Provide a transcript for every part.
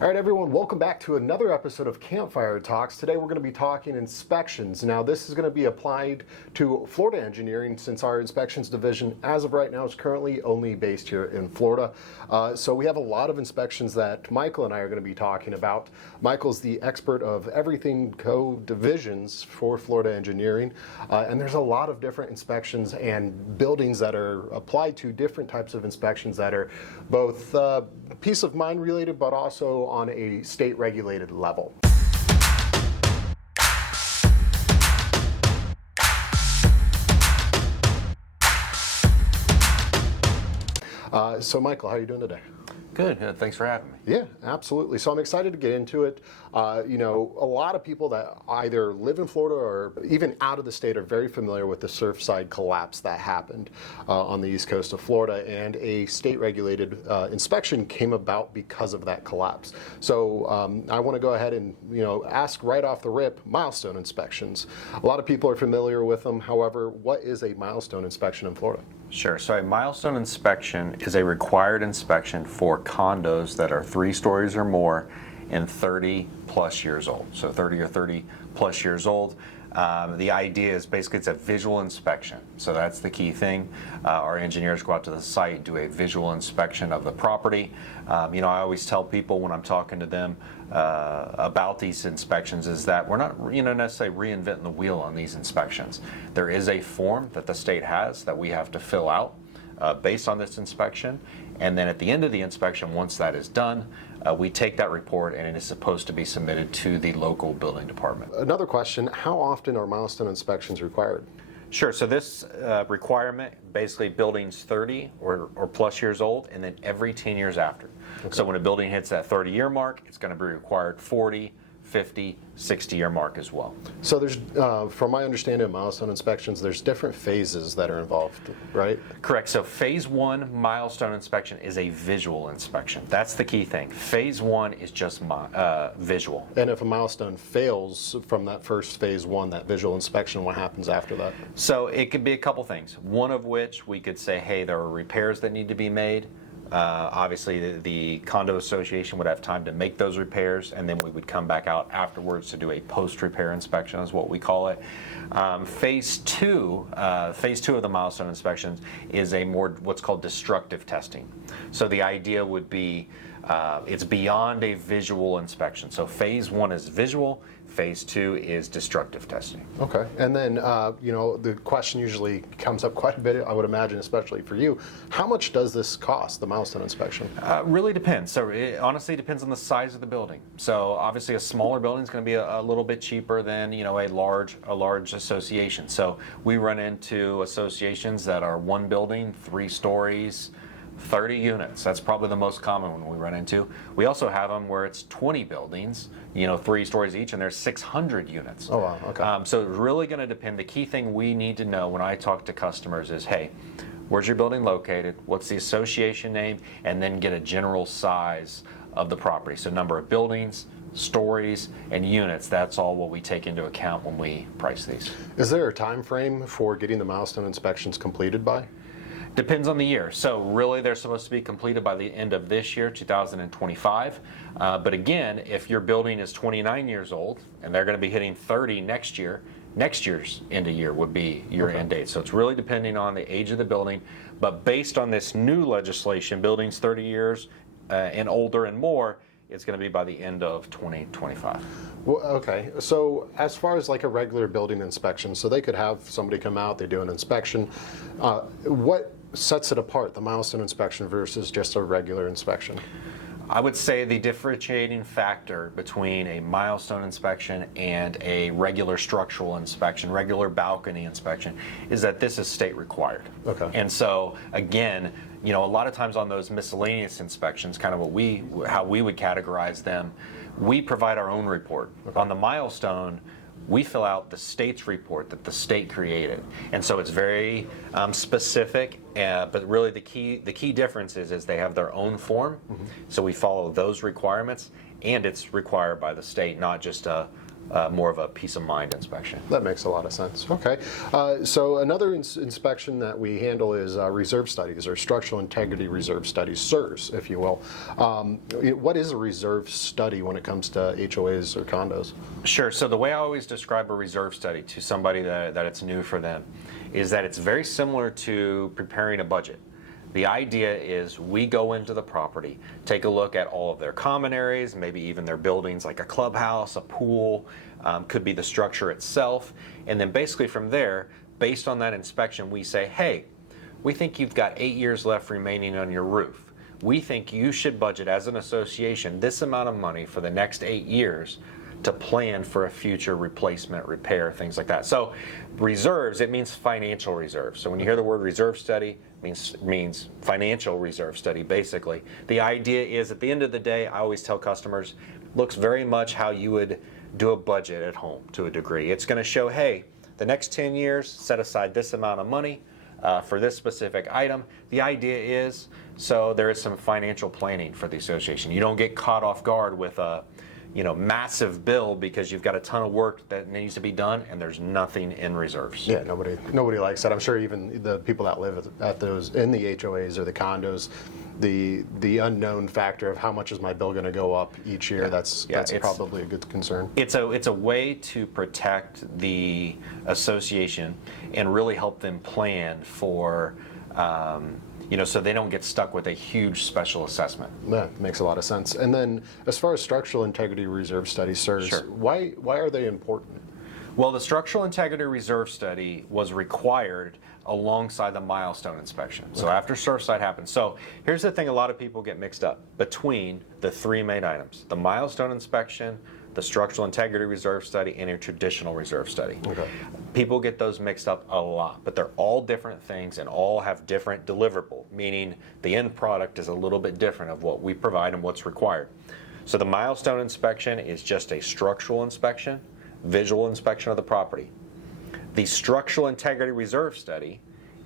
All right, everyone, welcome back to another episode of Campfire Talks. Today we're going to be talking inspections. Now, this is going to be applied to Florida engineering since our inspections division, as of right now, is currently only based here in Florida. So we have a lot of inspections that Michael and I are going to be talking about. Michael's the expert of everything co-divisions for Florida engineering, and there's a lot of different inspections and buildings that are applied to different types of inspections that are both peace of mind related, but also on a state regulated level. So Michael, how are you doing today? Good. Thanks for having me. Yeah, absolutely. So I'm excited to get into it. A lot of people that either live in Florida or even out of the state are very familiar with the Surfside collapse that happened on the east coast of Florida, and a state-regulated inspection came about because of that collapse. So I want to go ahead and ask right off the rip, milestone inspections. A lot of people are familiar with them. However, what is a milestone inspection in Florida? Sure. So a milestone inspection is a required inspection for condos that are 3 stories or more and 30 plus years old. So 30 or 30 plus years old. The idea is basically it's a visual inspection. So that's the key thing. Our engineers go out to the site, do a visual inspection of the property. I always tell people when I'm talking to them about these inspections is that we're not necessarily reinventing the wheel on these inspections. There is a form that the state has that we have to fill out based on this inspection, and then at the end of the inspection, once that is done, we take that report and it is supposed to be submitted to the local building department. Another question, how often are milestone inspections required? Sure. So this requirement, basically buildings 30 or plus years old, and then every 10 years after. Okay. So when a building hits that 30-year mark, it's going to be required 40, 50, 60-year mark as well. So there's, from my understanding of milestone inspections, there's different phases that are involved, right? Correct. So phase 1 milestone inspection is a visual inspection. That's the key thing. Phase 1 is just visual. And if a milestone fails from that first phase 1, that visual inspection, what happens after that? So it could be a couple things. One of which we could say, hey, there are repairs that need to be made. Obviously, the condo association would have time to make those repairs, and then we would come back out afterwards to do a post-repair inspection, is what we call it. Phase two of the milestone inspections is a more what's called destructive testing. So the idea would be it's beyond a visual inspection. So phase 1 is visual. Phase 2 is destructive testing. Okay, and then the question usually comes up quite a bit, I would imagine, especially for you. How much does this cost, the milestone inspection? Really depends. So it honestly depends on the size of the building. So obviously a smaller building is going to be a little bit cheaper than a large association. So we run into associations that are 1 building, 3 stories, 30 units. That's probably the most common one we run into. We also have them where it's 20 buildings, 3 stories each, and there's 600 units. Oh, wow. Okay. So it's really going to depend. The key thing we need to know when I talk to customers is, hey, where's your building located? What's the association name? And then get a general size of the property. So number of buildings, stories, and units. That's all what we take into account when we price these. Is there a time frame for getting the milestone inspections completed by? Depends on the year. So really they're supposed to be completed by the end of this year, 2025. But again, if your building is 29 years old and they're going to be hitting 30 next year, next year's end of year would be your end date. So it's really depending on the age of the building. But based on this new legislation, buildings 30 years and older and more, it's going to be by the end of 2025. Well, okay. So as far as like a regular building inspection, so they could have somebody come out, they do an inspection. What sets it apart, the milestone inspection versus just a regular inspection? I would say the differentiating factor between a milestone inspection and a regular structural inspection, regular balcony inspection, is that this is state required. Okay. And so again, a lot of times on those miscellaneous inspections, kind of how we would categorize them, we provide our own report. Okay. On the milestone, we fill out the state's report that the state created, and so it's very specific. But really, the key difference is they have their own form, so we follow those requirements, and it's required by the state, not just a more of a peace of mind inspection. That makes a lot of sense. Okay. So another inspection that we handle is reserve studies, or structural integrity reserve studies, SIRS, if you will. What is a reserve study when it comes to HOAs or condos? Sure. So the way I always describe a reserve study to somebody that it's new for them is that it's very similar to preparing a budget. The idea is we go into the property, take a look at all of their common areas, maybe even their buildings like a clubhouse, a pool, could be the structure itself. And then basically from there, based on that inspection, we say, hey, we think you've got 8 years left remaining on your roof. We think you should budget as an association this amount of money for the next 8 years to plan for a future replacement, repair, things like that. So reserves, it means financial reserves. So when you hear the word reserve study, it means financial reserve study, basically. The idea is at the end of the day, I always tell customers, looks very much how you would do a budget at home to a degree. It's going to show, hey, the next 10 years, set aside this amount of money for this specific item. The idea is, so there is some financial planning for the association. You don't get caught off guard with a massive bill because you've got a ton of work that needs to be done and there's nothing in reserves. Yeah, nobody likes that. I'm sure even the people that live at those in the HOAs or the condos, the unknown factor of how much is my bill going to go up each year. That's probably a good concern. It's a way to protect the association and really help them plan for. So they don't get stuck with a huge special assessment. That makes a lot of sense. And then as far as structural integrity reserve studies, SIRS, sure. Why are they important? Well, the structural integrity reserve study was required alongside the milestone inspection. So after Surfside happened. So here's the thing, a lot of people get mixed up between the three main items: the milestone inspection, the structural integrity reserve study, and a traditional reserve study. Okay. People get those mixed up a lot, but they're all different things and all have different deliverable, meaning the end product is a little bit different of what we provide and what's required. So the milestone inspection is just a structural inspection, visual inspection of the property. The structural integrity reserve study,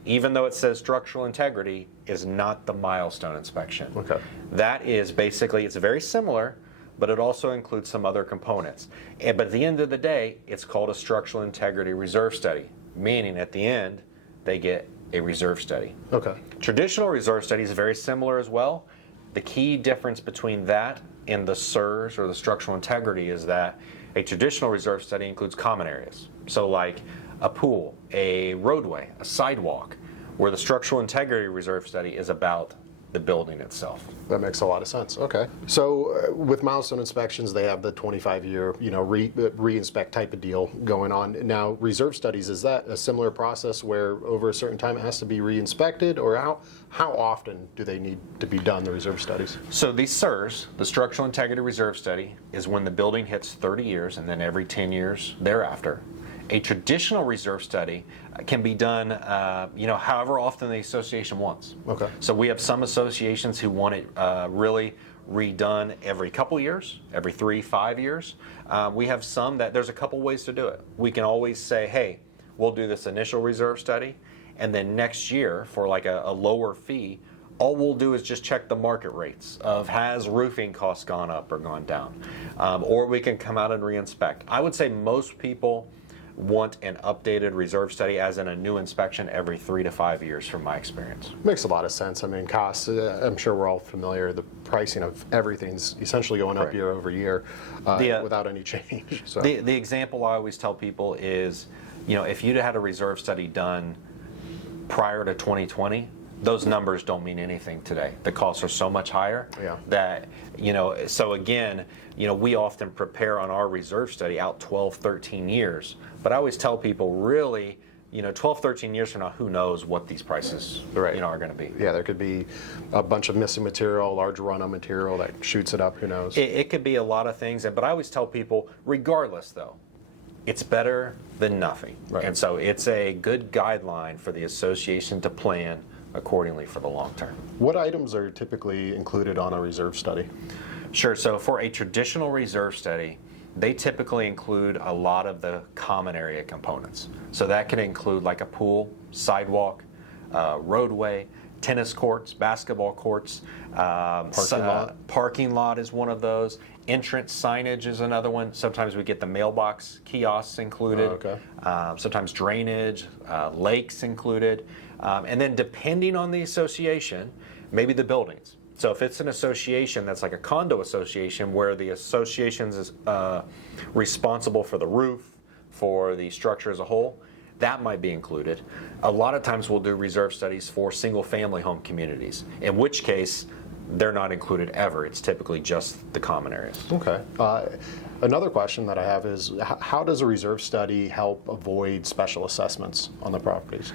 even though it says structural integrity, is not the milestone inspection. Okay. That is basically, it's very similar, but it also includes some other components. But at the end of the day, it's called a structural integrity reserve study, meaning at the end, they get a reserve study. Okay. Traditional reserve study is very similar as well. The key difference between that and the SIRS, or the structural integrity, is that a traditional reserve study includes common areas. So like a pool, a roadway, a sidewalk, where the structural integrity reserve study is about the building itself. That makes a lot of sense. Okay. So with milestone inspections, they have the 25-year, re-inspect type of deal going on. Now, reserve studies, is that a similar process where over a certain time it has to be re-inspected, or how often do they need to be done, the reserve studies? So the SIRS, the structural integrity reserve study, is when the building hits 30 years and then every 10 years thereafter. A traditional reserve study can be done, however often the association wants. Okay. So we have some associations who want it really redone every couple years, every 3-5 years. We have some that there's a couple ways to do it. We can always say, hey, we'll do this initial reserve study, and then next year for like a lower fee, all we'll do is just check the market rates of has roofing costs gone up or gone down, or we can come out and re-inspect. I would say most people want an updated reserve study, as in a new inspection, every 3 to 5 years from my experience. Makes a lot of sense. I mean, costs, I'm sure we're all familiar, the pricing of everything's essentially going up year over year without any change. So. The example I always tell people is, if you'd had a reserve study done prior to 2020, those numbers don't mean anything today. The costs are so much higher that, so again, we often prepare on our reserve study out 12, 13 years. But I always tell people, really, 12, 13 years from now, who knows what these prices are going to be. Yeah, there could be a bunch of missing material, large run-on material that shoots it up, who knows. It could be a lot of things, but I always tell people, regardless though, it's better than nothing. Right. And so it's a good guideline for the association to plan accordingly for the long term. What items are typically included on a reserve study? Sure. So for a traditional reserve study, they typically include a lot of the common area components. So that can include like a pool, sidewalk, roadway, tennis courts, basketball courts, Parking lot Entrance signage is another one. Sometimes we get the mailbox kiosks included. Oh, okay. Sometimes drainage, lakes included. And then depending on the association, maybe the buildings. So if it's an association that's like a condo association where the association is responsible for the roof, for the structure as a whole, that might be included. A lot of times we'll do reserve studies for single family home communities, in which case they're not included ever. It's typically just the common areas. Okay. Another question that I have is, how does a reserve study help avoid special assessments on the properties?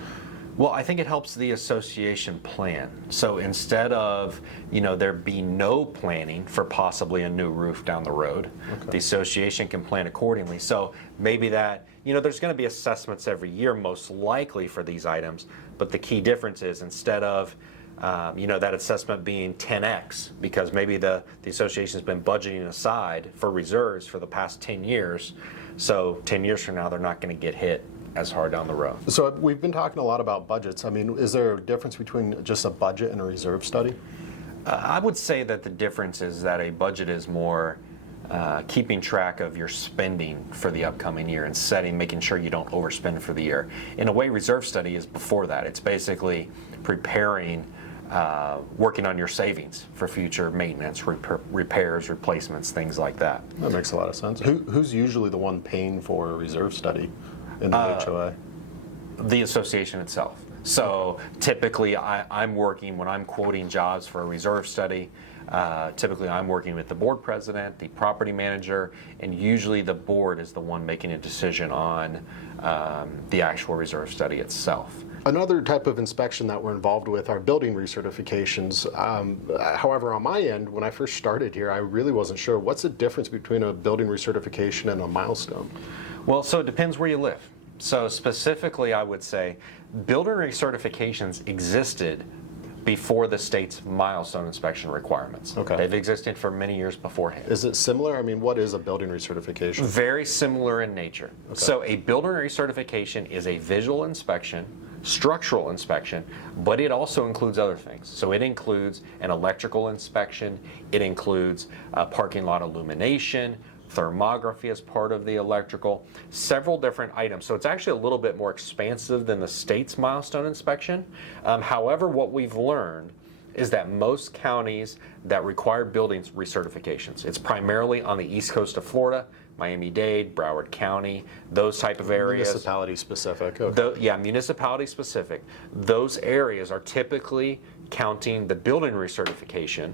Well, I think it helps the association plan. So instead of, there be no planning for possibly a new roof down the road, the association can plan accordingly. So maybe that, there's going to be assessments every year most likely for these items, but the key difference is instead of that assessment being 10x, because maybe the association's been budgeting aside for reserves for the past 10 years, so 10 years from now they're not going to get hit as hard down the road. So we've been talking a lot about budgets. I mean, is there a difference between just a budget and a reserve study? I would say that the difference is that a budget is more keeping track of your spending for the upcoming year and making sure you don't overspend for the year. In a way, reserve study is before that. It's basically preparing, working on your savings for future maintenance, repairs, replacements, things like that. That makes a lot of sense. Who's usually the one paying for a reserve study in the HOA? The association itself. So typically I'm working, when I'm quoting jobs for a reserve study, typically I'm working with the board president, the property manager, and usually the board is the one making a decision on the actual reserve study itself. Another type of inspection that we're involved with are building recertifications. However, on my end, when I first started here, I really wasn't sure. What's the difference between a building recertification and a milestone? Well, so it depends where you live. So specifically, I would say builder recertifications existed before the state's milestone inspection requirements. Okay. They've existed for many years beforehand. Is it similar? I mean, what is a building recertification? Very similar in nature. Okay. So a builder recertification is a visual inspection, structural inspection, but it also includes other things. So it includes an electrical inspection, it includes parking lot illumination, thermography as part of the electrical, several different items. So it's actually a little bit more expansive than the state's milestone inspection. However, what we've learned is that most counties that require building recertifications, it's primarily on the east coast of Florida, Miami-Dade, Broward County, those type of areas. Municipality specific. Okay. Yeah, municipality specific. Those areas are typically counting the building recertification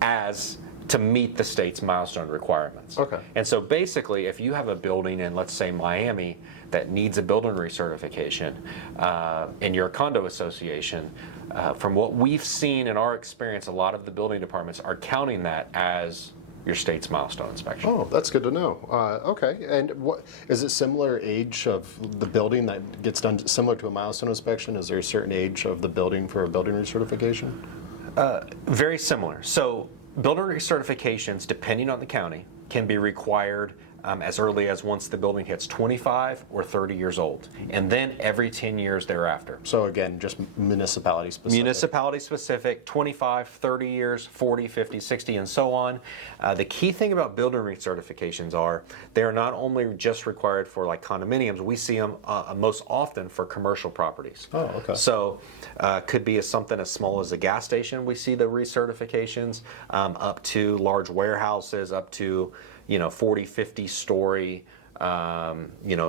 as to meet the state's milestone requirements. Okay. And so basically, if you have a building in, let's say, Miami that needs a building recertification, and you're a condo association, from what we've seen in our experience, a lot of the building departments are counting that as your state's milestone inspection. Oh, that's good to know. Okay, and what is it? Similar age of the building that gets done similar to a milestone inspection? Is there a certain age of the building for a building recertification? Very similar. So builder recertifications, depending on the county, can be required as early as once the building hits 25 or 30 years old, and then every 10 years thereafter. So again, just municipality specific. Municipality specific, 25, 30 years, 40, 50, 60, and so on. The key thing about building recertifications are they are not only just required for like condominiums, we see them most often for commercial properties. Oh, okay. So could be something as small as a gas station, we see the recertifications, up to large warehouses, up to 40, 50 story,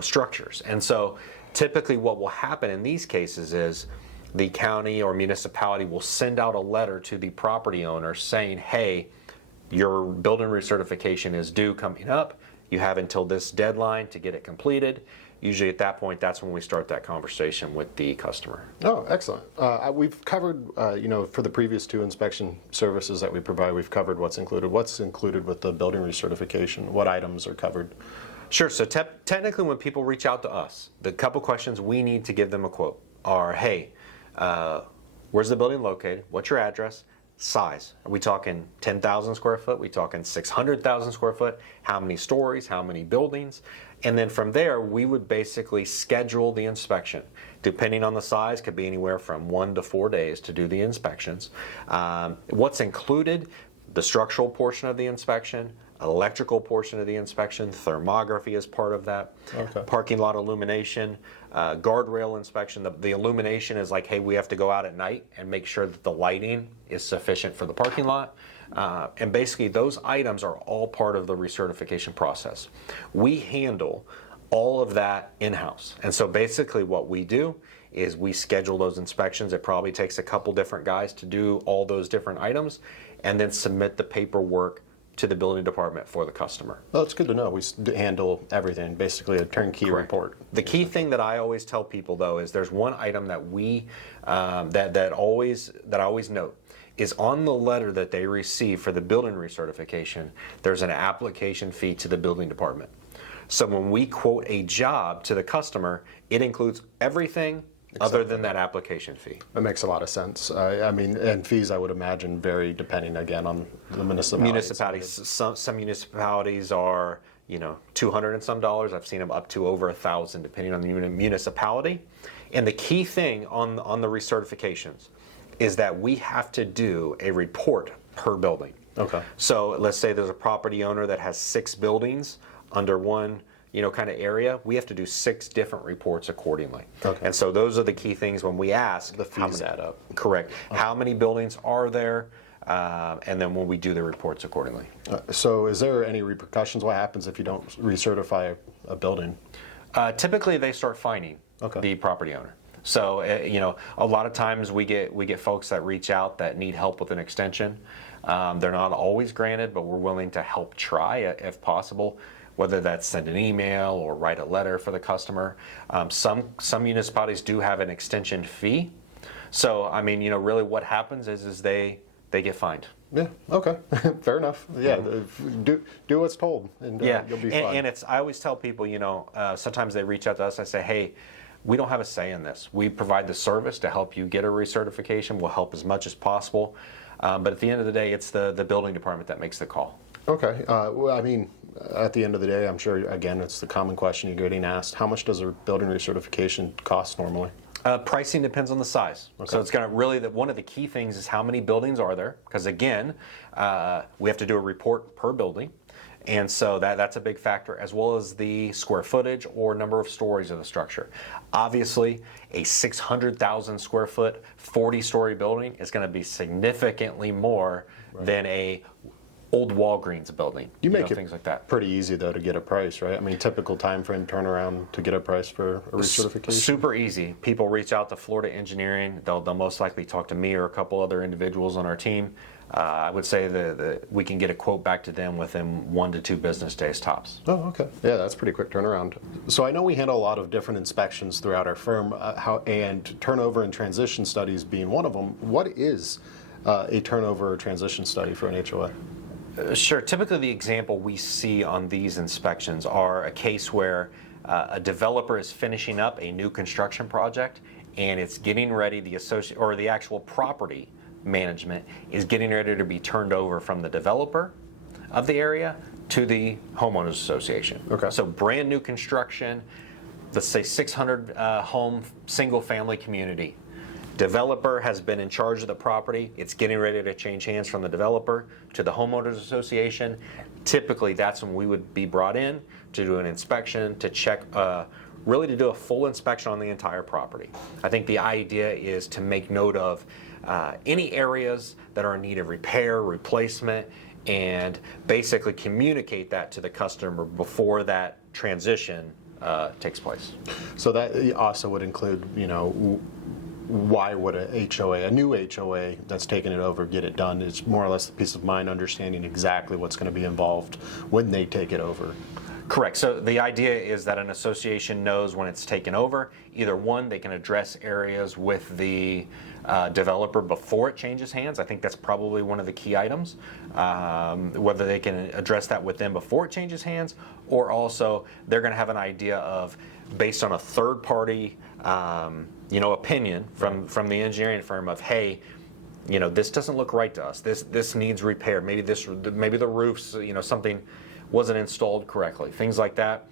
structures. And so typically what will happen in these cases is the county or municipality will send out a letter to the property owner saying, hey, your building recertification is due coming up. You have until this deadline to get it completed. Usually at that point, that's when we start that conversation with the customer. Oh, excellent. We've covered, for the previous two inspection services that we provide, we've covered what's included. What's included with the building recertification? What items are covered? Sure. So technically, when people reach out to us, the couple questions we need to give them a quote are, hey, where's the building located? What's your address? Size. Are we talking 10,000 square foot? Are we talking 600,000 square foot? How many stories? How many buildings? And then from there, we would basically schedule the inspection. Depending on the size, could be anywhere from 1 to 4 days to do the inspections. What's included? The structural portion of the inspection, electrical portion of the inspection, thermography is part of that, Okay. parking lot illumination, guardrail inspection. The illumination is like, hey, we have to go out at night and make sure that the lighting is sufficient for the parking lot. And basically those items are all part of the recertification process. We handle all of that in-house. And so basically what we do is we schedule those inspections. It probably takes a couple different guys to do all those different items and then submit the paperwork to the building department for the customer. Well, it's good to know. We handle everything, basically a turnkey Correct. report. The key thing that I always tell people though is there's one item that we that I always note is on the letter that they receive for the building recertification, there's an application fee to the building department. So when we quote a job to the customer, it includes everything other than that application fee. That makes a lot of sense. I mean, and fees, I would imagine, vary depending again on the Municipalities. Some municipalities are, $200 and some dollars. I've seen them up to over $1,000 depending on the municipality. And the key thing on the recertifications is that we have to do a report per building. Okay. So let's say there's a property owner that has 6 buildings under one kind of area, we have to do 6 different reports accordingly. Okay. And so those are the key things when we ask. The fees add up. Correct. Okay. How many buildings are there? And then when we do the reports accordingly. So is there any repercussions? What happens if you don't recertify a building? Typically they start fining the property owner. So, a lot of times we get folks that reach out that need help with an extension. They're not always granted, but we're willing to help try if possible, whether that's send an email or write a letter for the customer. Some municipalities do have an extension fee. So, I mean, really what happens is they get fined. Yeah. Okay. Fair enough. Yeah. Do what's told, and you'll be fine. And I always tell people, sometimes they reach out to us. I say, hey, we don't have a say in this. We provide the service to help you get a recertification. We'll help as much as possible. But at the end of the day, it's the building department that makes the call. Okay. Well, I mean, at the end of the day, I'm sure, again, it's the common question you're getting asked. How much does a building recertification cost normally? Pricing depends on the size. Okay. So it's going to really, one of the key things is how many buildings are there? Because again, we have to do a report per building. And so that's a big factor, as well as the square footage or number of stories of the structure. Obviously, a 600,000 square foot, 40-story building is going to be significantly more than a old Walgreens building. You make it things like that. Pretty easy though to get a price, right? I mean, typical time frame turnaround to get a price for a recertification. Super easy. People reach out to Florida Engineering. They'll most likely talk to me or a couple other individuals on our team. I would say that we can get a quote back to them within 1 to 2 business days tops. Oh, okay. Yeah, that's pretty quick turnaround. So I know we handle a lot of different inspections throughout our firm, and turnover and transition studies being one of them. What is a turnover or transition study for an HOA? Sure. Typically, the example we see on these inspections are a case where a developer is finishing up a new construction project, and it's getting ready. The actual property management is getting ready to be turned over from the developer of the area to the homeowners association. Okay. So brand new construction, let's say 600 home single family community. Developer has been in charge of the property. It's getting ready to change hands from the developer to the homeowners association. Typically, that's when we would be brought in to do an inspection, to check, really to do a full inspection on the entire property. I think the idea is to make note of any areas that are in need of repair, replacement, and basically communicate that to the customer before that transition takes place. So that also would include, why would a new HOA that's taking it over get it done? It's more or less the peace of mind, understanding exactly what's going to be involved when they take it over. Correct. So the idea is that an association knows when it's taken over. Either one, they can address areas with the developer before it changes hands. I think that's probably one of the key items. Whether they can address that with them before it changes hands, or also they're going to have an idea of, based on a third party opinion from the engineering firm of, hey, this doesn't look right to us. This needs repair. Maybe the roofs, something wasn't installed correctly. Things like that.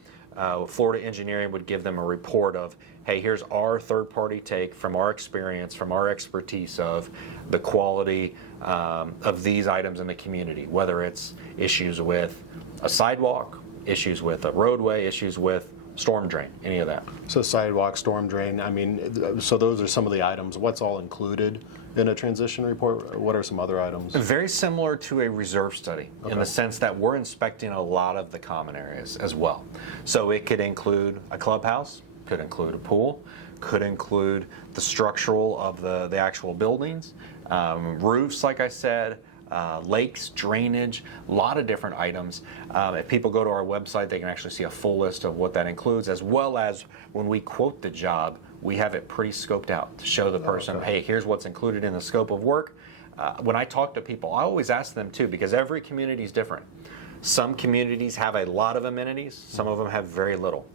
Florida Engineering would give them a report of, hey, here's our third-party take from our experience, from our expertise of the quality of these items in the community, whether it's issues with a sidewalk, issues with a roadway, issues with storm drain, any of that. So sidewalk, storm drain, I mean, so those are some of the items. What's all included in a transition report? What are some other items? Very similar to a reserve study in the sense that we're inspecting a lot of the common areas as well. So it could include a clubhouse, could include a pool, could include the structural of the actual buildings, roofs, like I said, lakes, drainage, a lot of different items. If people go to our website, they can actually see a full list of what that includes, as well as when we quote the job, we have it pre-scoped out to show the person, hey, here's what's included in the scope of work. When I talk to people, I always ask them too, because every community is different. Some communities have a lot of amenities, some of them have very little.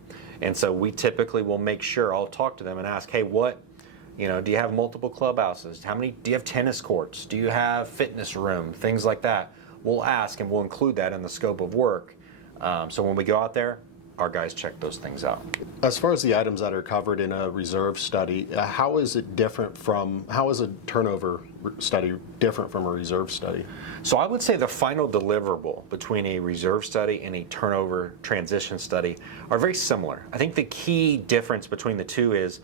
And so we typically will make sure, I'll talk to them and ask, hey, do you have multiple clubhouses? Do you have tennis courts? Do you have fitness room? Things like that. We'll ask and we'll include that in the scope of work. So when we go out there, our guys check those things out. As far as the items that are covered in a reserve study, how is a turnover study different from a reserve study? So I would say the final deliverable between a reserve study and a turnover transition study are very similar. I think the key difference between the two is,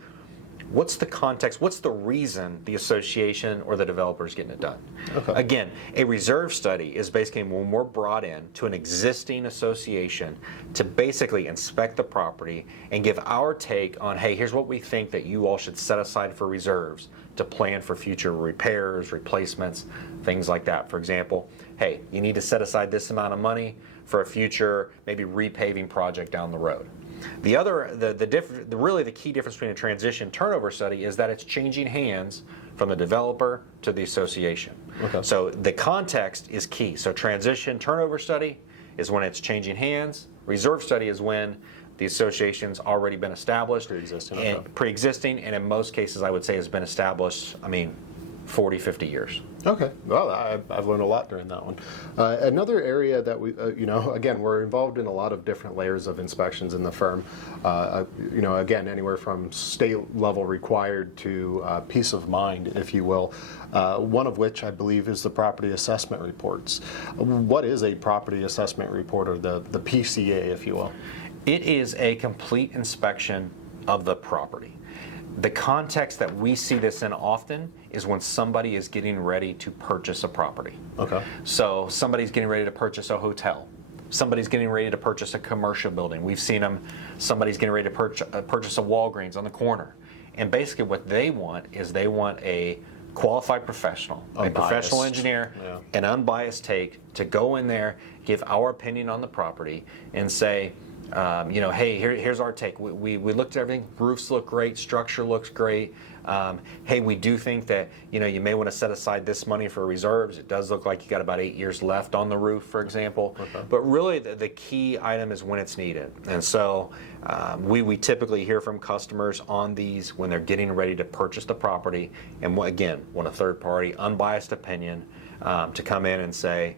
what's the context? What's the reason the association or the developer is getting it done? Okay. Again, a reserve study is basically when we're brought in to an existing association to basically inspect the property and give our take on, hey, here's what we think that you all should set aside for reserves to plan for future repairs, replacements, things like that. For example, hey, you need to set aside this amount of money for a future maybe repaving project down the road. Really the key difference between a transition turnover study is that it's changing hands from the developer to the association. Okay. So the context is key. So transition turnover study is when it's changing hands. Reserve study is when the association's already been established. Pre-existing, and in most cases I would say has been established, 40, 50 years. Okay, well, I've learned a lot during that one. Another area that we, again, we're involved in a lot of different layers of inspections in the firm. Again, anywhere from state level required to peace of mind, if you will. One of which I believe is the property assessment reports. What is a property assessment report, or the PCA, if you will? It is a complete inspection of the property. The context that we see this in often is when somebody is getting ready to purchase a property. Okay. So somebody's getting ready to purchase a hotel. Somebody's getting ready to purchase a commercial building. We've seen them, somebody's getting ready to purchase a Walgreens on the corner. And basically what they want is they want a qualified professional, a professional engineer, an unbiased take to go in there, give our opinion on the property and say, hey, here's our take. We looked at everything. Roofs look great. Structure looks great. Hey, we do think that you may want to set aside this money for reserves. It does look like you got about 8 years left on the roof, for example. Okay. But really, the key item is when it's needed. And so we typically hear from customers on these when they're getting ready to purchase the property, and again, want a third-party, unbiased opinion to come in and say,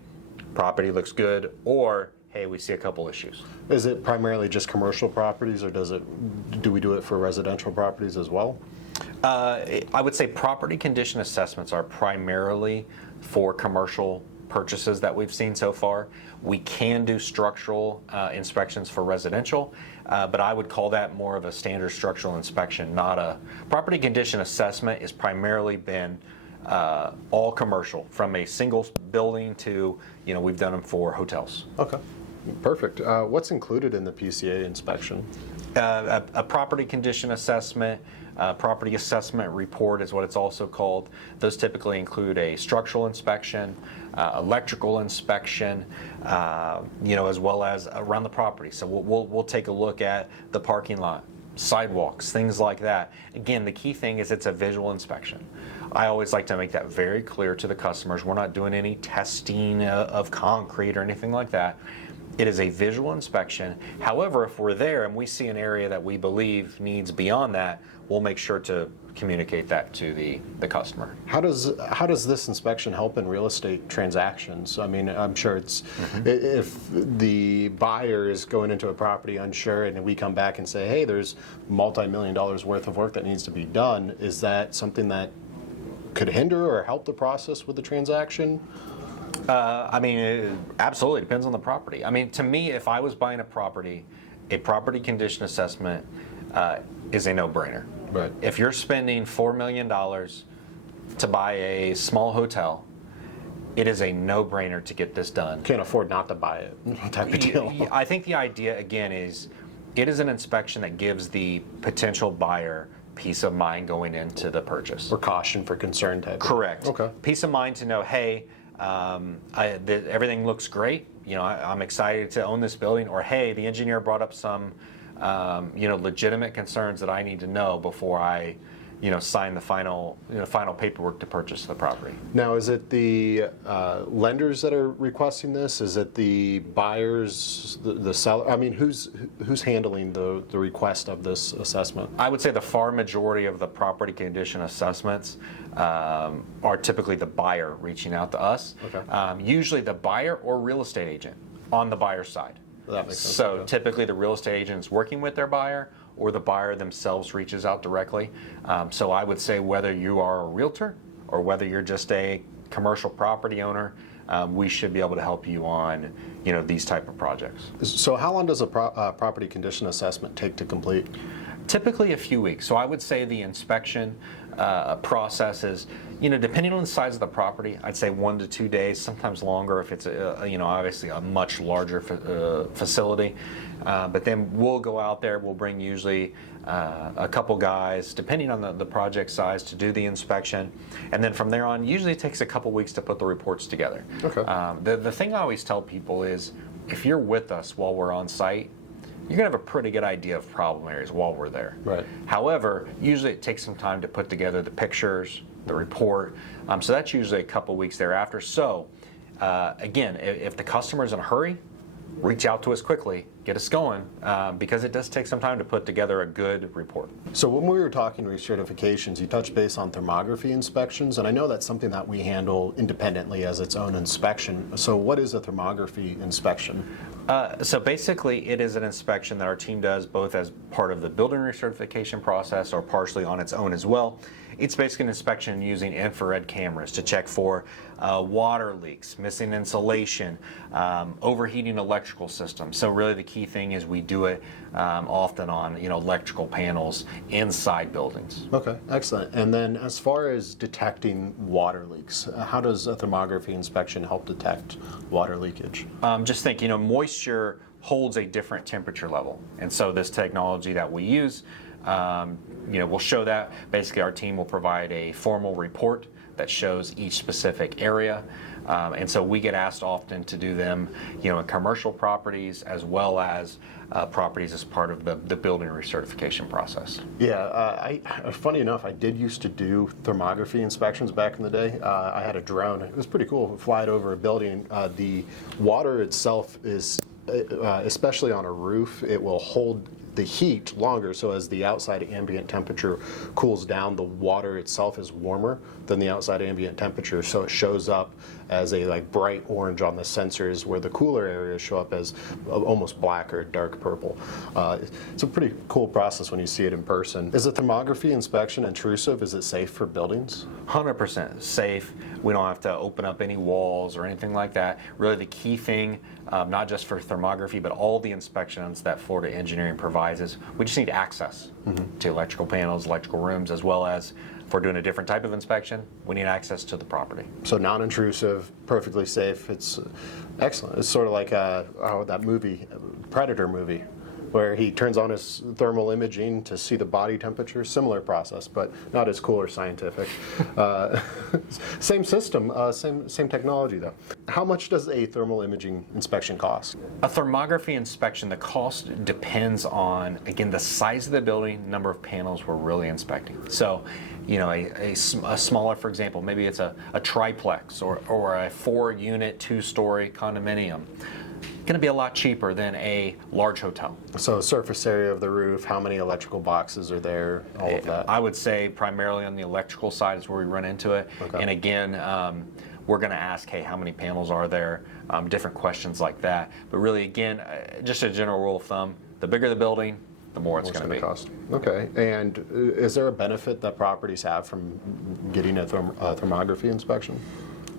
property looks good, or hey, we see a couple issues. Is it primarily just commercial properties, or do we do it for residential properties as well? I would say property condition assessments are primarily for commercial purchases that we've seen so far. We can do structural inspections for residential, but I would call that more of a standard structural inspection, not a property condition assessment. Is primarily been all commercial, from a single building to, we've done them for hotels. Okay. Perfect. What's included in the PCA inspection? A property condition assessment, property assessment report is what it's also called. Those typically include a structural inspection, electrical inspection, as well as around the property. So we'll take a look at the parking lot, sidewalks, things like that. Again, the key thing is it's a visual inspection. I always like to make that very clear to the customers. We're not doing any testing of concrete or anything like that. It is a visual inspection. However, if we're there and we see an area that we believe needs beyond that, we'll make sure to communicate that to the customer. How does this inspection help in real estate transactions? I mean, I'm sure it's if the buyer is going into a property unsure and we come back and say, hey, there's multi-million dollars worth of work that needs to be done, is that something that could hinder or help the process with the transaction? I mean, it absolutely depends on the property. I mean, to me, if I was buying a property condition assessment is a no-brainer. Right. If you're spending $4 million to buy a small hotel, it is a no-brainer to get this done. Can't afford not to buy it type of deal. I think the idea, again, is it is an inspection that gives the potential buyer peace of mind going into the purchase. Or caution for concern type. Correct. Okay. Peace of mind to know, hey, everything looks great. You know, I'm excited to own this building. Or hey, the engineer brought up some, legitimate concerns that I need to know before I, sign the final paperwork to purchase the property. Now, is it the lenders that are requesting this? Is it the buyers, the seller? I mean, who's handling the request of this assessment? I would say the far majority of the property condition assessments are typically the buyer reaching out to us. Okay. Usually the buyer or real estate agent on the buyer's side. That makes sense. So okay. typically the real estate agent is working with their buyer, or the buyer themselves reaches out directly. So I would say whether you are a realtor or whether you're just a commercial property owner, we should be able to help you on these type of projects. So how long does a property condition assessment take to complete? Typically a few weeks. So I would say the inspection process is, depending on the size of the property, I'd say 1 to 2 days, sometimes longer if it's obviously a much larger facility. But then we'll go out there, we'll bring usually a couple guys, depending on the project size, to do the inspection. And then from there on, usually it takes a couple weeks to put the reports together. Okay. The thing I always tell people is, if you're with us while we're on site, you're going to have a pretty good idea of problem areas while we're there. Right. However, usually it takes some time to put together the pictures, the report. So that's usually a couple weeks thereafter. So again, if the customer's in a hurry, reach out to us quickly, get us going, because it does take some time to put together a good report. So when we were talking recertifications, you touched base on thermography inspections, and I know that's something that we handle independently as its own inspection. So what is a thermography inspection? So basically, it is an inspection that our team does both as part of the building recertification process or partially on its own as well. It's basically an inspection using infrared cameras to check for water leaks, missing insulation, overheating electrical systems. So really the key thing is we do it often on electrical panels inside buildings. Okay, excellent. And then as far as detecting water leaks, how does a thermography inspection help detect water leakage? Just think, moisture holds a different temperature level. And so this technology that we use, we'll show that. Basically, our team will provide a formal report that shows each specific area. And so we get asked often to do them, in commercial properties as well as properties as part of the building recertification process. Yeah, funny enough, I did used to do thermography inspections back in the day. I had a drone. It was pretty cool. Fly it over a building. The water itself is, especially on a roof, it will hold the heat longer, so as the outside ambient temperature cools down, the water itself is warmer than the outside ambient temperature, so it shows up as a bright orange on the sensors, where the cooler areas show up as almost black or dark purple. It's a pretty cool process when you see it in person. Is a thermography inspection intrusive? Is it safe for buildings? 100% safe. We don't have to open up any walls or anything like that. Really the key thing, not just for thermography, but all the inspections that Florida Engineering provides, is we just need access to electrical panels, electrical rooms, as well as if we're doing a different type of inspection, we need access to the property. So non-intrusive, perfectly safe. It's excellent. It's sort of like that movie, Predator movie, where he turns on his thermal imaging to see the body temperature. Similar process, but not as cool or scientific. Same system, same technology though. How much does a thermal imaging inspection cost? A thermography inspection, the cost depends on, again, the size of the building, number of panels we're really inspecting. So, a smaller, for example, maybe it's a triplex or a 4-unit, 2-story condominium. going to be a lot cheaper than a large hotel. So surface area of the roof, how many electrical boxes are there, all of that? I would say primarily on the electrical side is where we run into it. Okay. And again, we're going to ask, hey, how many panels are there? Different questions like that. But really, again, just a general rule of thumb, the bigger the building, the more it's going to be. Cost. Okay. And is there a benefit that properties have from getting a thermography inspection?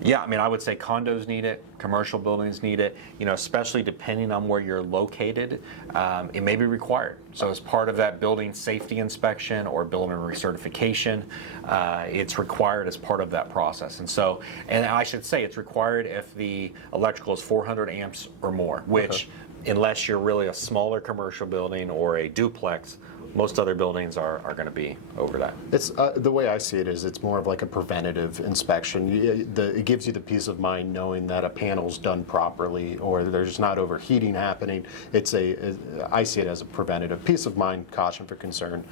Yeah, I mean, I would say condos need it, commercial buildings need it, especially depending on where you're located, it may be required. So as part of that building safety inspection or building recertification, it's required as part of that process. And I should say it's required if the electrical is 400 amps or more, which unless you're really a smaller commercial building or a duplex, most other buildings are going to be over that. It's the way I see it is it's more of like a preventative inspection. It gives you the peace of mind knowing that a panel's done properly or there's not overheating happening. I see it as a preventative peace of mind, caution for concern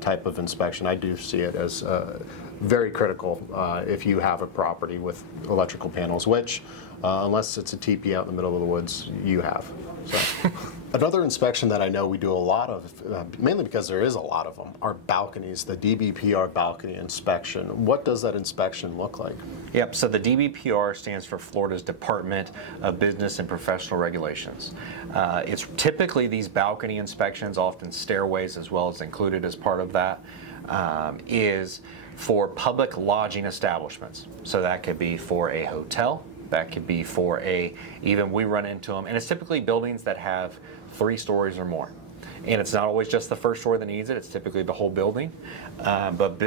type of inspection. I do see it as very critical if you have a property with electrical panels, which unless it's a teepee out in the middle of the woods, you have. So. Another inspection that I know we do a lot of, mainly because there is a lot of them, are balconies, the DBPR balcony inspection. What does that inspection look like? Yep, so the DBPR stands for Florida's Department of Business and Professional Regulations. It's typically these balcony inspections, often stairways as well as included as part of that, is for public lodging establishments. So that could be for a hotel, that could be for even we run into them, and it's typically buildings that have 3 stories or more. And it's not always just the first story that needs it, it's typically the whole building. But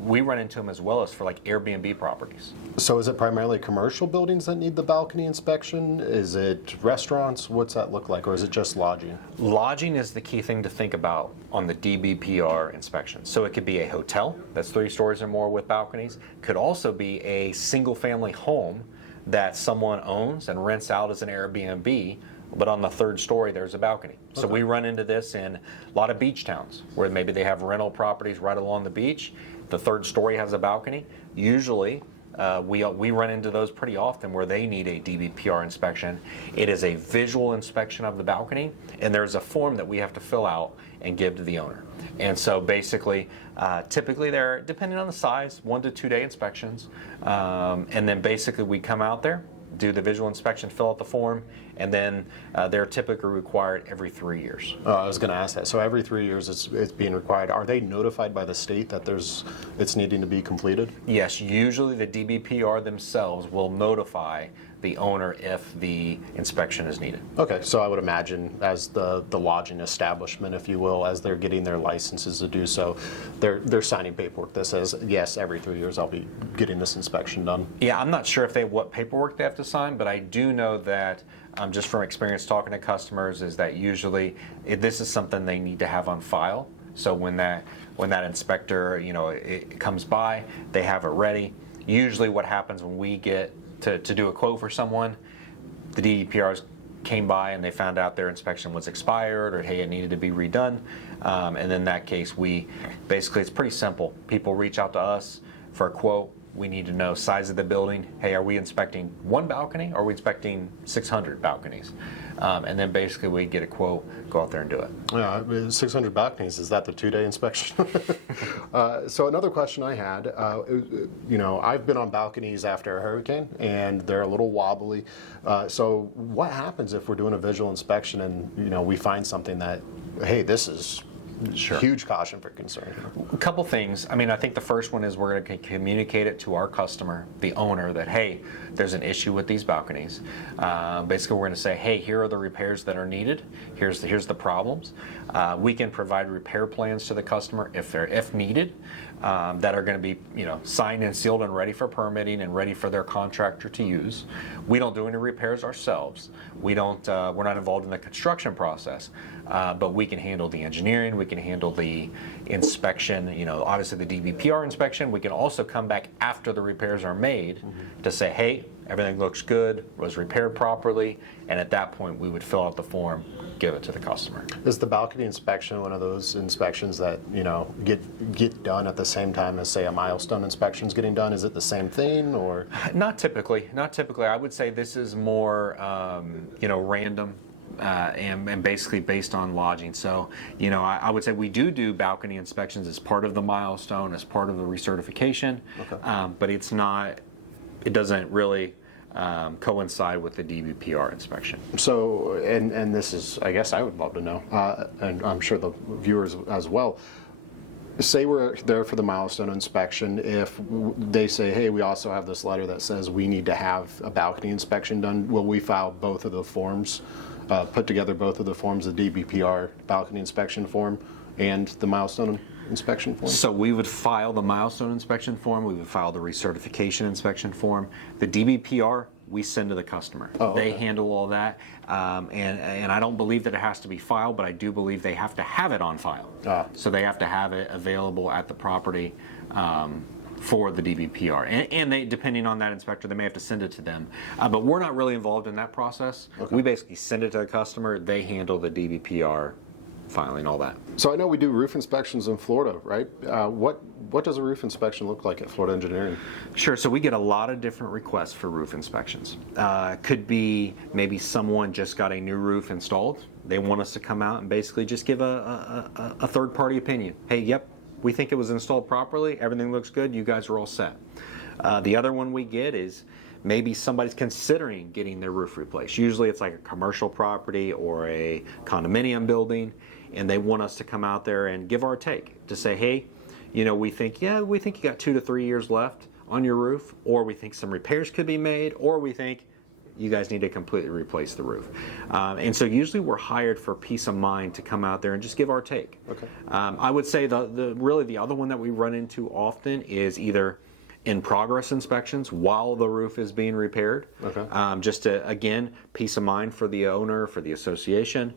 we run into them as well as for like Airbnb properties. So is it primarily commercial buildings that need the balcony inspection? Is it restaurants? What's that look like? Or is it just lodging? Lodging is the key thing to think about on the DBPR inspection. So it could be a hotel that's 3 stories or more with balconies. Could also be a single family home that someone owns and rents out as an Airbnb, but on the 3rd story there's a balcony. So we run into this in a lot of beach towns where maybe they have rental properties right along the beach. The 3rd story has a balcony. Usually we run into those pretty often where they need a DBPR inspection. It is a visual inspection of the balcony, and there's a form that we have to fill out and give to the owner. And so basically, typically they're, depending on the size, 1 to 2 day inspections. And then basically we come out there, do the visual inspection, fill out the form, and then they're typically required every 3 years. I was going to ask that. So every 3 years it's being required. Are they notified by the state that it's needing to be completed? Yes, usually the DBPR themselves will notify the owner if the inspection is needed. Okay, so I would imagine as the lodging establishment, if you will, as they're getting their licenses to do so, they're signing paperwork that says, yes, every 3 years I'll be getting this inspection done. Yeah, I'm not sure what paperwork they have to sign, but I do know that just from experience talking to customers is that usually this is something they need to have on file. So when that inspector, it comes by, they have it ready. Usually what happens when we get to do a quote for someone, the DDPRs came by and they found out their inspection was expired or hey, it needed to be redone. And in that case, it's pretty simple. People reach out to us for a quote. We need to know size of the building. Hey, are we inspecting 1 balcony or are we inspecting 600 balconies? And then basically we get a quote, go out there and do it. Yeah, 600 balconies, is that the 2-day inspection? So another question I had, I've been on balconies after a hurricane and they're a little wobbly. So what happens if we're doing a visual inspection and we find something that, hey, this is huge caution for concern? A couple things. I think the first one is we're going to communicate it to our customer, the owner, that hey, there's an issue with these balconies. Basically, we're going to say, hey, here are the repairs that are needed. Here's the problems. We can provide repair plans to the customer if needed, that are going to be signed and sealed and ready for permitting and ready for their contractor to use. We don't do any repairs ourselves. We're not involved in the construction process, but we can handle the engineering. We can handle the inspection. Obviously the DBPR inspection. We can also come back after the repairs are made to say, hey, everything looks good, was repaired properly, and at that point we would fill out the form, give it to the customer. Is the balcony inspection one of those inspections that, get done at the same time as, say, a milestone inspection is getting done? Is it the same thing, or? Not typically. Not typically. I would say this is more, random. And basically based on lodging. So, I would say we do balcony inspections as part of the milestone, as part of the recertification, but it doesn't really coincide with the DBPR inspection. So, and this is, I guess I would love to know, and I'm sure the viewers as well. Say we're there for the milestone inspection. If they say, hey, we also have this letter that says we need to have a balcony inspection done, will we file both of the forms? Put together both of the forms, the DBPR balcony inspection form and the milestone inspection form? So we would file the milestone inspection form, we would file the recertification inspection form. The DBPR, we send to the customer. They handle all that. And I don't believe that it has to be filed, but I do believe they have to have it on file. So they have to have it available at the property for the DBPR. And they, depending on that inspector, they may have to send it to them. But we're not really involved in that process. We basically send it to the customer, they handle the DBPR filing, all that. So I know we do roof inspections in Florida, right? What does a roof inspection look like at Florida Engineering? Sure, so we get a lot of different requests for roof inspections. Could be maybe someone just got a new roof installed. They want us to come out and basically just give a third-party opinion. Hey, yep, we think it was installed properly, everything looks good, you guys are all set. The other one we get is maybe somebody's considering getting their roof replaced. Usually it's like a commercial property or a condominium building, and they want us to come out there and give our take to say, hey, we think you got 2 to 3 years left on your roof, or we think some repairs could be made, or we think you guys need to completely replace the roof. And so usually we're hired for peace of mind to come out there and just give our take. I would say the other one that we run into often is either in progress inspections while the roof is being repaired. Just to, again, peace of mind for the owner, for the association.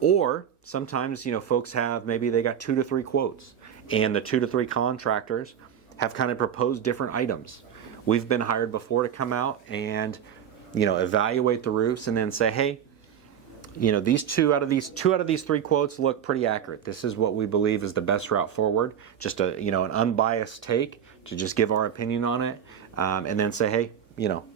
Or sometimes, folks maybe they got 2 to 3 quotes, and the 2 to 3 contractors have kind of proposed different items. We've been hired before to come out and evaluate the roofs and then say, hey, these two out of these 3 quotes look pretty accurate. This is what we believe is the best route forward. Just an unbiased take to just give our opinion on it, and then say, hey,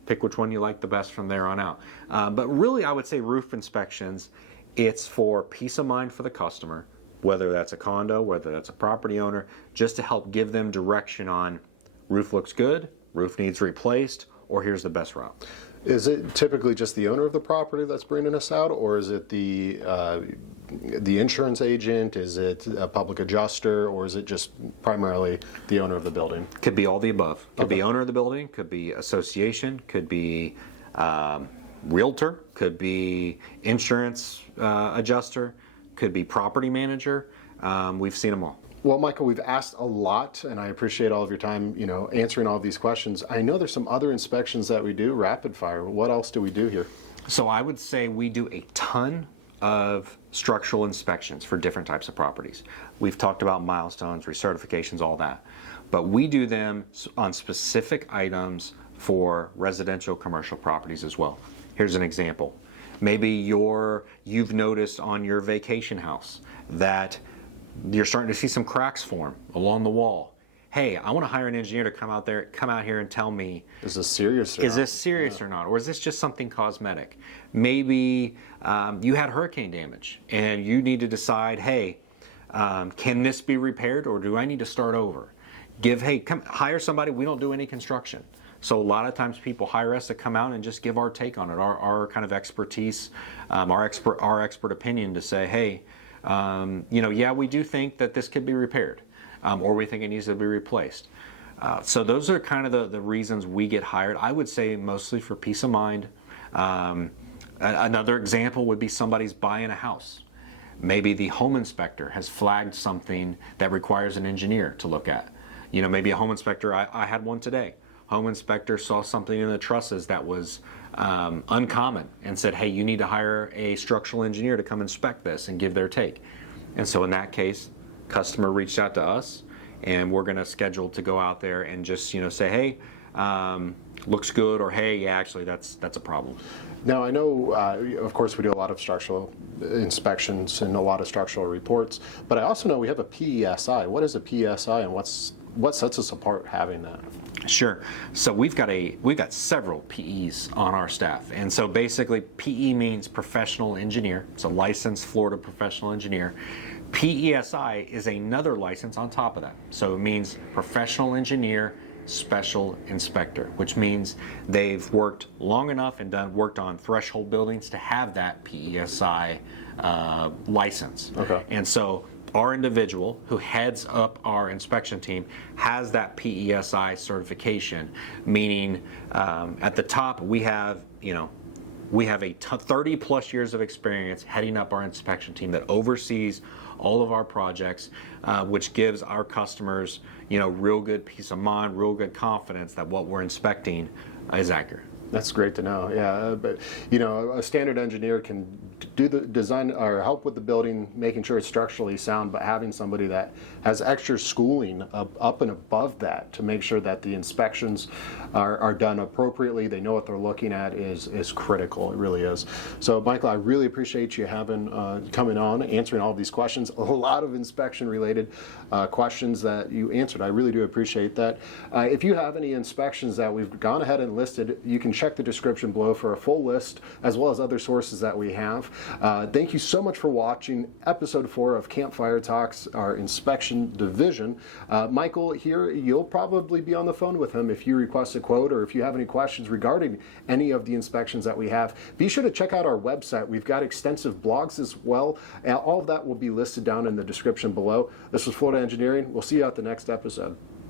pick which one you like the best from there on out. But really, I would say roof inspections, it's for peace of mind for the customer, whether that's a condo, whether that's a property owner, just to help give them direction on roof looks good, roof needs replaced, or here's the best route. Is it typically just the owner of the property that's bringing us out, or is it the insurance agent? Is it a public adjuster, or is it just primarily the owner of the building? Could be all the above. Could be owner of the building, could be association, could be realtor, could be insurance adjuster, could be property manager. We've seen them all. Well, Michael, we've asked a lot, and I appreciate all of your time, answering all of these questions. I know there's some other inspections that we do, rapid fire. What else do we do here? So I would say we do a ton of structural inspections for different types of properties. We've talked about milestones, recertifications, all that. But we do them on specific items for residential commercial properties as well. Here's an example. Maybe you've noticed on your vacation house that you're starting to see some cracks form along the wall. Hey, I want to hire an engineer to come out here and tell me, is this serious or not? Or is this just something cosmetic? Maybe you had hurricane damage and you need to decide, hey, can this be repaired, or do I need to start over? Come hire somebody. We don't do any construction. So a lot of times people hire us to come out and just give our take on it, our kind of expertise, our expert opinion to say, hey, we do think that this could be repaired, or we think it needs to be replaced. So those are kind of the reasons we get hired. I would say mostly for peace of mind. Another example would be somebody's buying a house. Maybe the home inspector has flagged something that requires an engineer to look at. Maybe a home inspector, I had one today. Home inspector saw something in the trusses that was uncommon and said, hey, you need to hire a structural engineer to come inspect this and give their take. And so in that case, customer reached out to us, and we're going to schedule to go out there and just say, hey, looks good, or hey, yeah, actually that's a problem. Now, I know, of course, we do a lot of structural inspections and a lot of structural reports, but I also know we have a PESI. What is a PESI, and what sets us apart having that? Sure. So we've got several PEs on our staff, and so basically PE means professional engineer. It's a licensed Florida professional engineer. PESI is another license on top of that. So it means professional engineer special inspector, which means they've worked long enough and worked on threshold buildings to have that PESI license. Okay. And so our individual who heads up our inspection team has that PESI certification, meaning at the top we have a 30 plus years of experience heading up our inspection team that oversees all of our projects, which gives our customers, real good peace of mind, real good confidence that what we're inspecting is accurate. That's great to know. Yeah, but a standard engineer can do the design or help with the building, making sure it's structurally sound, but having somebody that has extra schooling up and above that to make sure that the inspections are done appropriately, they know what they're looking at is critical. It really is. So, Michael, I really appreciate you coming on, answering all of these questions. A lot of inspection-related questions that you answered. I really do appreciate that. If you have any inspections that we've gone ahead and listed, you can check the description below for a full list, as well as other sources that we have. Thank you so much for watching episode 4 of Campfire Talks, our inspection division. Michael here, you'll probably be on the phone with him if you request a quote or if you have any questions regarding any of the inspections that we have. Be sure to check out our website. We've got extensive blogs as well. All of that will be listed down in the description below. This was Florida Engineering. We'll see you at the next episode.